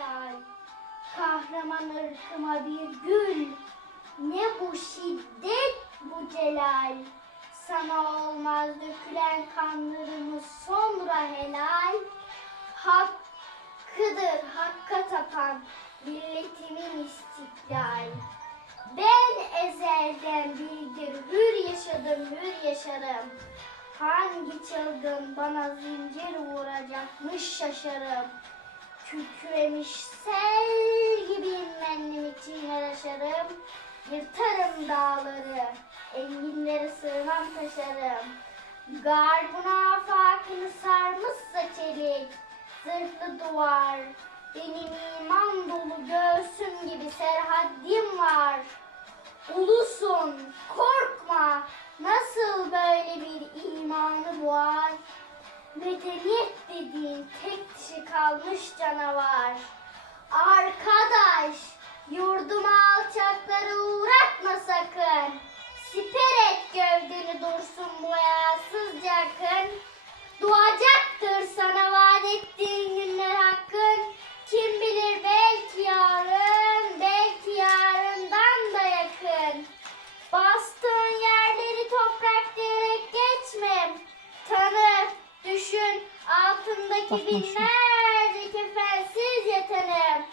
helal. Kahraman ırkıma bir gül. Ne bu şiddet bu celal. Sana olmaz dökülen kanlarımız sonra helal. Hakkıdır hakka tapan milletimin istiklal. Ben ezelden bildir hür yaşadım hür yaşarım. Hangi çılgın bana zincir vuracakmış şaşarım. Kükremiş sel gibi inmenlim içine aşarım. Yırtarım dağları, enginleri sığmam taşarım. Garbuna afakını sarmışsa çelik, zırhlı duvar. Benim iman dolu göğsüm gibi serhaddim var. Ulusun, korkma, dişi kalmış canavar. Arkadaş, yurduma alçakları uğratma sakın. Siper et gövdeni dursun boyasızca akın. Doğacaktır sana vaat ettiğin günler hakkın. Kim bilir belki yarın, belki yarından da yakın. Bastığın yerleri toprak diyerek geçme. Tanı, düşün, altındaki Bakma kefensiz yatanım.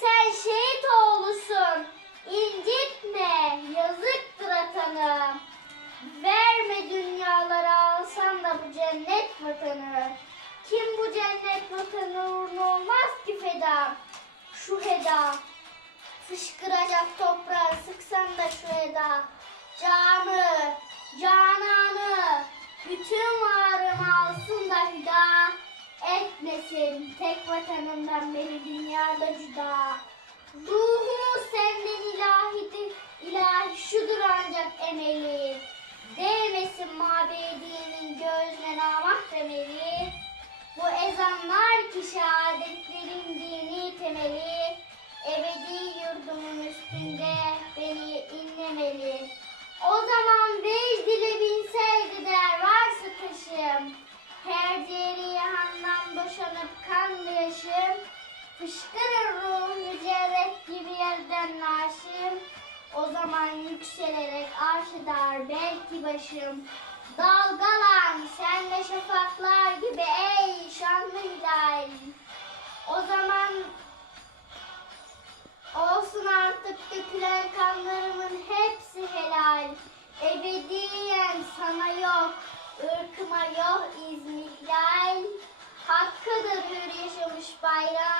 Sen şehit oğlusun, incitme, yazıktır atanım. Verme dünyalara alsan da bu cennet vatanı. Kim bu cennet vatanı uğruna olmaz ki feda? Şu heda. Fışkıracak toprağı sıksan da şu eda. Canı, cananı, bütün varımı Etmesin tek vatanından beni dünyada cüda. Fışkırır ruh mücerret gibi yerden naşım. O zaman yükselerek arş eder belki başım. Dalgalan sen de şafaklar gibi ey şanlı hidayet. O zaman olsun artık dökülen kanlarımın hepsi helal. Ebediyen sana yok, ırkıma yok izmihlal. Hakkıdır hür yaşamış hürriyet.